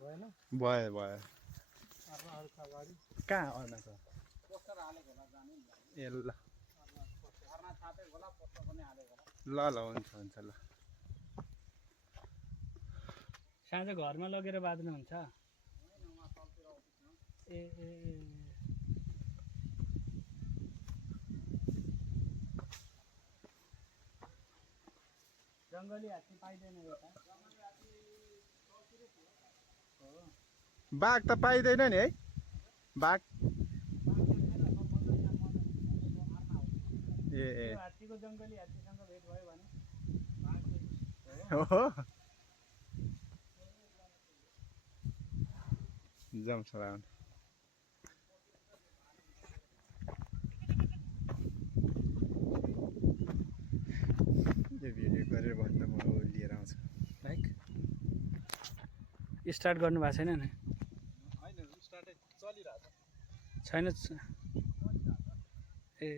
भएन भयो भयो कहाँ अर्ना छ ए ल ल हुन्छ हुन्छ ल साँझ घरमा लगेर बाँध्नुहुन्छ ए ए जङ्गली हात्ती पाइँदैन यता बाघ त पाइँदैन नि है बाघ ए ए हात्तीको जङ्गली हात्तीसँग भेट भयो भने हो जाउँ सलाम यो भिडियो गरेर भन्दा म लिएर आउँछु लाइक स्टार्ट गर्नु भएको छैन नि होइन स्टार्टै चलिरहेछ छैन ए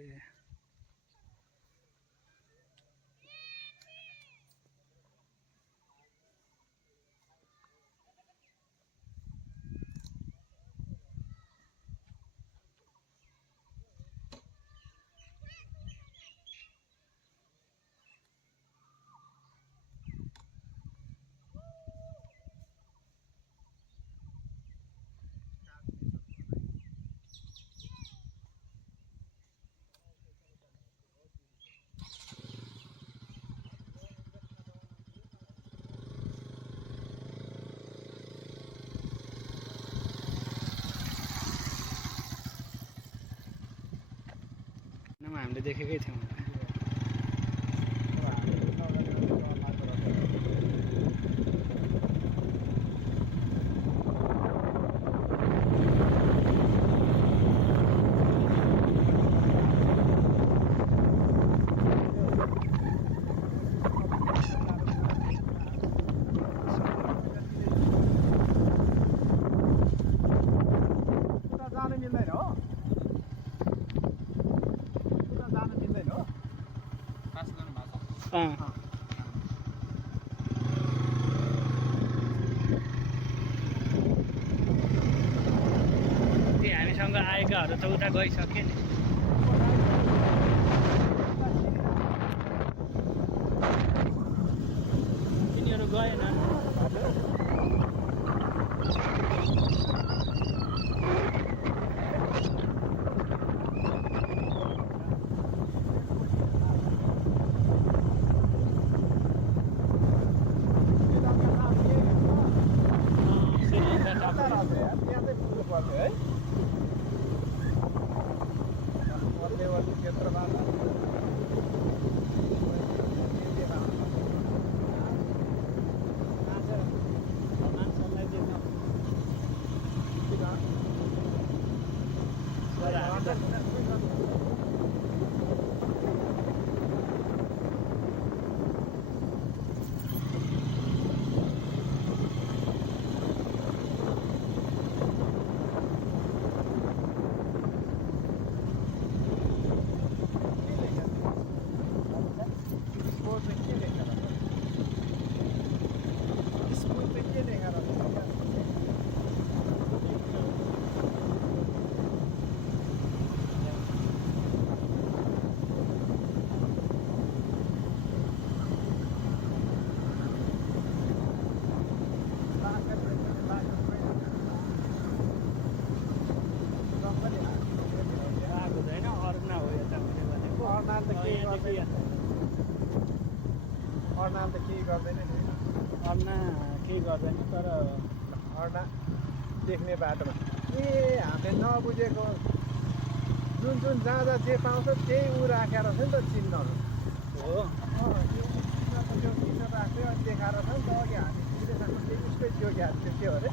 हामीले देखेकै थियौँ जानु मिल्दैन हो जानु मिल्दैन हो पास गर्नु भएको छ हामीसँग आएकाहरू त उता गइसके नि तिनीहरू गएन अर्ना त केही गर्दैन नि अर्ना केही गर्दैन तर अर्ना देख्ने बाटोमा हामीले नबुझेको जुन जुन जाँदा जे पाउँछ त्यही ऊ राखेर छ नि त चिन्हहरू हो त्यो चिन्ह राख्दै अनि देखाएर छ नि त अघि हामी पुगेसँग उसकै त्यो ग्यास त्यो के हो अरे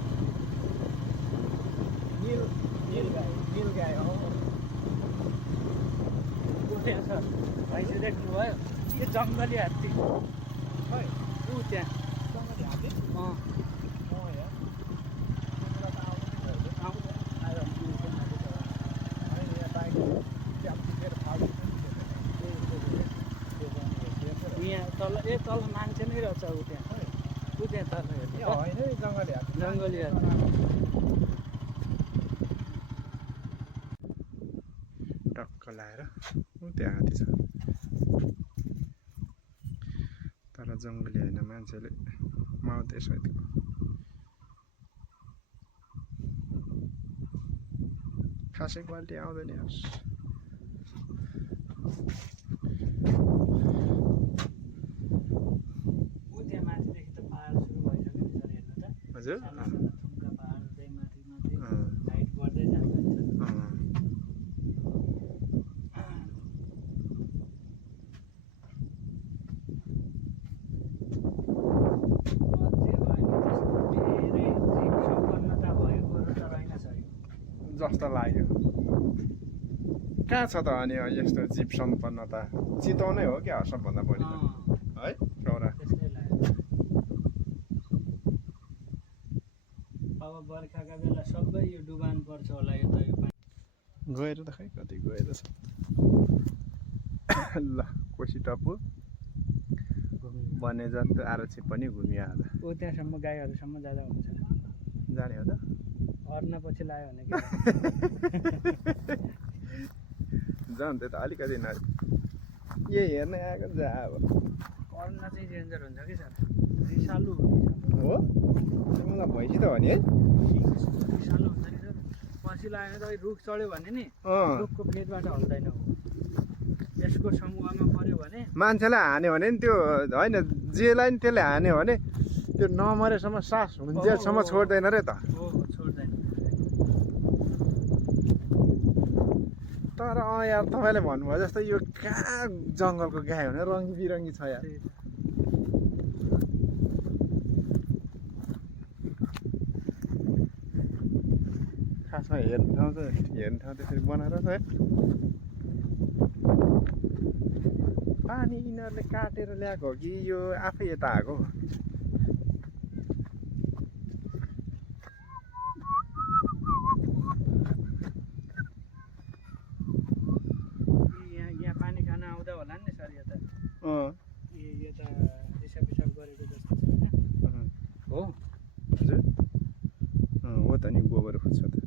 निल गाई हो भाइले देख्नुभयो यो जङ्गली हात्ती खै ऊ त्यहाँ जङ्गली हात्ती यार आउँदैन आउँछ आएर होइन यहाँ बाइक त्यहाँ तल तल मान्छे नै रहेछ ऊ त्यहाँ तल ए होइन नि जङ्गली हात्ती जङ्गली हात्ती टक्क लाएर त्यहाँ हात्ती छ तर जङ्गली होइन मान्छेले माउते सहितको खासै क्वालिटी आउँदैन यार हजुर जस्तो लाग्यो कहाँ छ त अनि यस्तो जीव सम्पन्नता चितवनै हो क्या सबभन्दा बढी है चौरा अब बर्खाका बेला सबै यो डुबान पर्छ होला यो त यो पानी गएर त खै कति गएर छ ल कोसी टप्पु बने जस्तो आरक्षी पनि घुमियो आज ऊ त्यहाँसम्म गाईहरूसम्म जाँदा हुन्छ जाने हो त अर्न पछि लाग्यो भने जाउँ त्यो त अलिकति न ए हेर्न आएको जा अब अर्न चाहिँ डेन्जर हुन्छ कि सर रिसालु हो मलाई भैँसी त हो नि है रिसालु हुन्छ नि सर पछि लाग्यो भने त रुख चढ्यो भने नि रुखको फेदबाट हल्दैन यसको समूहमा पर्यो भने मान्छेलाई हान्यो भने नि त्यो होइन जेलाई नि त्यसले हान्यो भने त्यो नमरेसम्म सास हुन्जेलसम्म छोड्दैन रे त छोड्दैन तर यार तपाईँले भन्नुभयो जस्तो यो कहाँ जङ्गलको गाई हो भने रङ्गी बिरङ्गी छ यार खासमा हेर्ने ठाउँ त्यसरी बनाएर छ पानी यिनीहरूले काटेर ल्याएको हो कि यो आफै यता आएको यहाँ पानी खान आउँदा होला नि सर यता यता पिसाब गरेको जस्तो छ होइन हो हजुर हो त नि गोबर खोज्छ त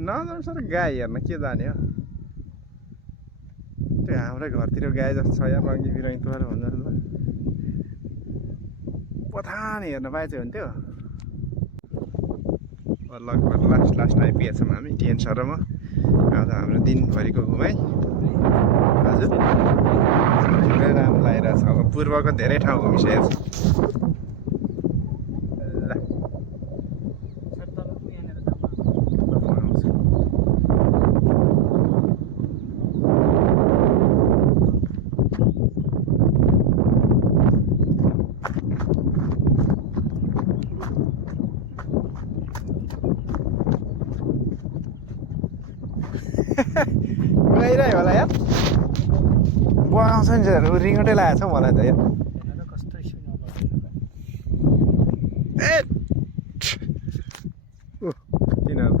नजाउँ सर गाई हेर्न के जाने हो त्यो हाम्रै घरतिर गाई जस्तो छ या रङ्गी बिरङ्गी तुवार हुन्छ पथान हेर्न पाए चाहिँ हुन्थ्यो लगभग लास्ट आइपुगेछौँ हामी टिएन सरमा आज हाम्रो दिनभरिको घुमाइ हजुर पुरै राम्रो लागिरहेछ अब पूर्वको धेरै ठाउँ घुमिसकेको छ गइरह्यो होला यार बगाउँछ नि सर रिङ्गटै लागेको छ मलाई त यार ए तिनीहरू त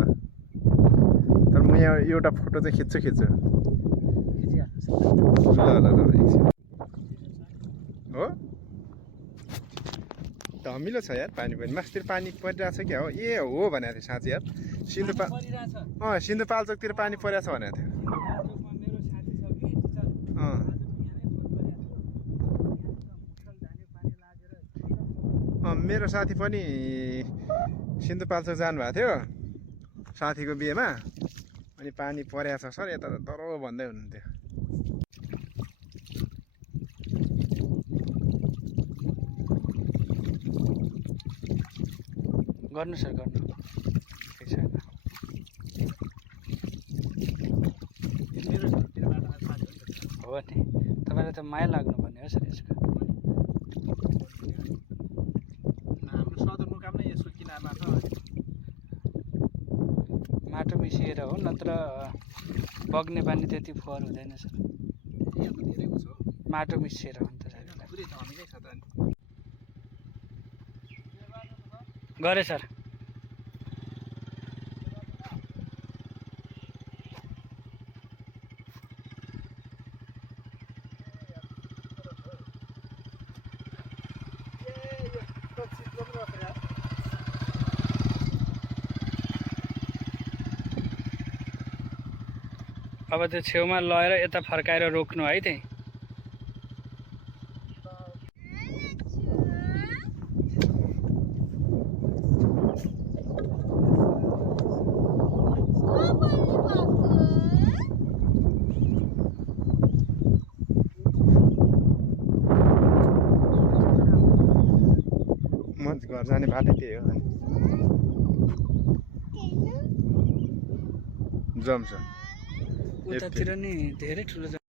तर म यहाँ एउटा फोटो चाहिँ खिच्छु ल एकछिन हो धमिलो छ यार पानी पनि मास्तिर पानी परिरहेको छ क्या हो ए हो भनेको थियो साँच्चै यार सिन्धुपाल्चोकतिर पानी परिरहेको छ भनेको थियो मेरो साथी पनि सिन्धुपाल्चोक जानुभएको थियो साथीको बिहेमा अनि पानी परेको छ सर यता त डह्रो भन्दै हुनुहुन्थ्यो गर्नु सर गर्नु केही छैन हो नि तपाईँलाई त माया लाग्नुपर्ने हो सर यसको हाम्रो सदरमुकाम नै यसको किनारमा छ माटो मिसिएर हो नत्र बग्ने पानी त्यति फोहोर हुँदैन सर माटो मिसिएर हुन्छ पुरै धमिलै छ त अनि गरे सर अब त्यो छेउमा लगेर यता फर्काएर रोक्नु है त्यही म घर जाने बाटो त्यही हो जम्छ उतातिर नि धेरै ठुलो